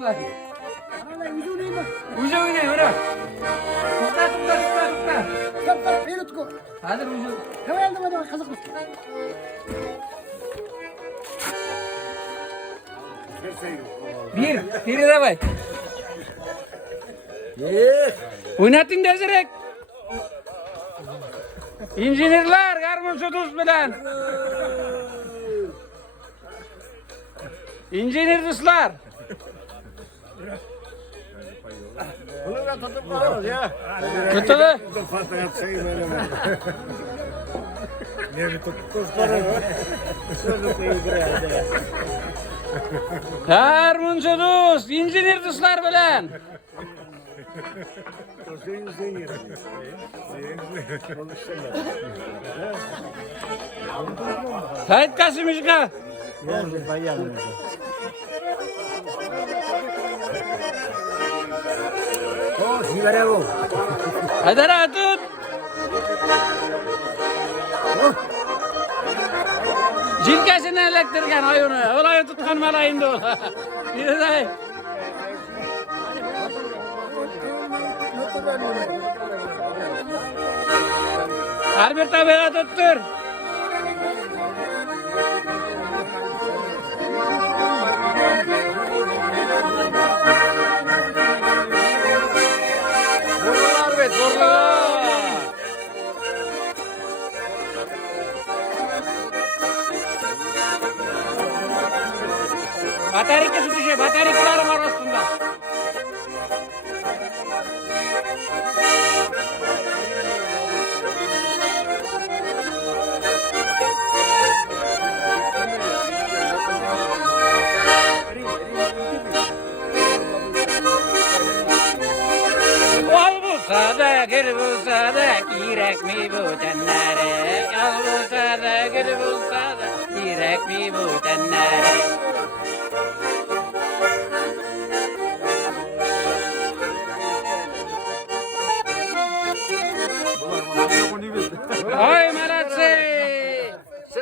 tutlar. Ucu oynayın öyle. Tutlar. Yap beni tut. Hadi ucu. Hemen hadi kazık mısın? Bir de bay. Oynatın dezerek. İncinirler Garmın Sudus bilen. İncinir dostlar. Bunu da tutup alırız ya. Tuttu. Fazla yapsayım öyle mi? Niye bir tutup kızları? Şöyle koyayım buraya. Garmın Sudus. İncinir dostlar bilen. Sen yerin. Sait Kasım'cıka. Nerede bayanım? Oh, sigara bu. Hadi rahat tut. Cilkasini elektirgen oyunu. Olayı tutkan malayın da ola. Bir de her bir tabela tuttur. Vururlar be, vururlar. Batarya tutuşu, bataryalar var aslında. Al bu sada, gel bu sada, girek mi bu tenlere? Al bu sada, gel bu sada, girek mi bu tenlere? Ay